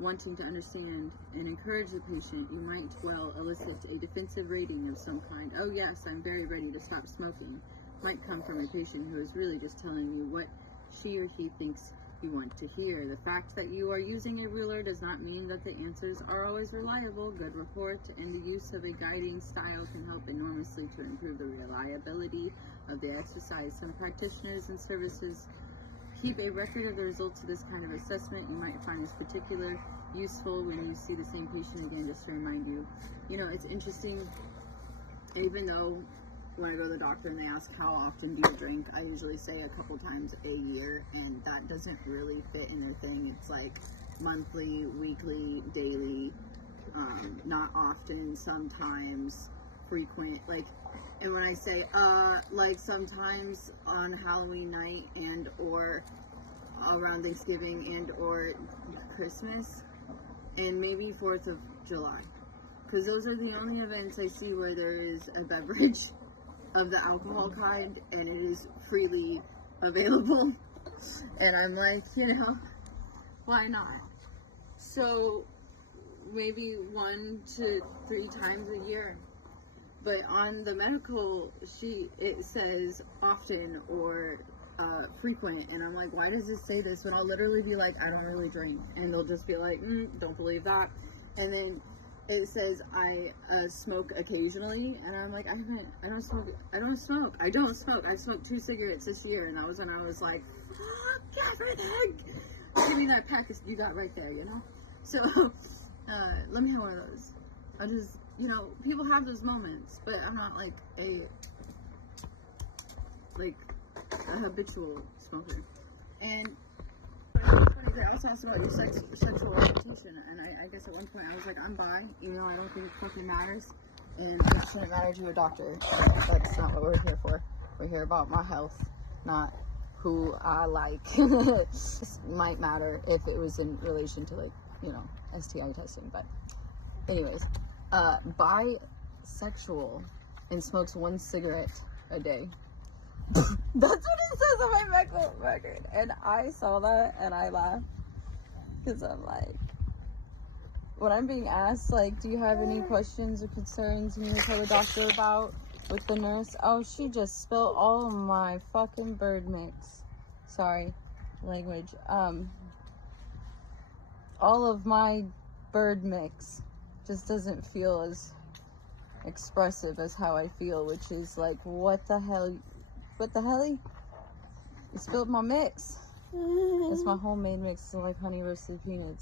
wanting to understand and encourage the patient, you might well elicit a defensive rating of some kind. Oh yes, I'm very ready to stop smoking. Might come from a patient who is really just telling you what she or he thinks you want to hear. The fact that you are using a ruler does not mean that the answers are always reliable. Good report and the use of a guiding style can help enormously to improve the reliability of the exercise. Some practitioners and services keep a record of the results of this kind of assessment. You might find this particularly useful when you see the same patient again, just to remind you. You know, it's interesting, even though when I go to the doctor and they ask how often do you drink, I usually say a couple times a year, and that doesn't really fit in their thing. It's like monthly, weekly, daily, not often, sometimes, frequent, like, and when I say like sometimes on Halloween night and or around Thanksgiving and or Christmas and maybe 4th of July, because those are the only events I see where there is a beverage of the alcohol kind and it is freely available, and I'm like, you know, why not? So maybe 1 to 3 times a year. But on the medical sheet, it says often or frequent. And I'm like, why does this say this? When I'll literally be like, I don't really drink. And they'll just be like, don't believe that. And then it says I smoke occasionally. And I'm like, I don't smoke. I smoked 2 cigarettes this year. And that was when I was like, fuck everything. Give me that pack you got right there, you know? So let me have one of those. I just, you know, people have those moments, but I'm not like a habitual smoker. And they also asked about your sexual orientation, and I guess at one point I was like, I'm bi, you know, I don't think it fucking matters, and it shouldn't matter to a doctor. That's not what we're here for. We're here about my health, not who I like. This might matter if it was in relation to, like, you know, STI testing, but anyways, bisexual and smokes 1 cigarette a day. That's what it says on my medical record. And I saw that and I laughed, because I'm like, when I'm being asked, like, do you have any questions or concerns you need to tell the doctor about with the nurse? Oh, she just spilled all of my fucking bird mix. Sorry, language. All of my bird mix just doesn't feel as expressive as how I feel, which is like, what the hell? You spilled my mix. It's my homemade mix. It's like honey roasted peanuts.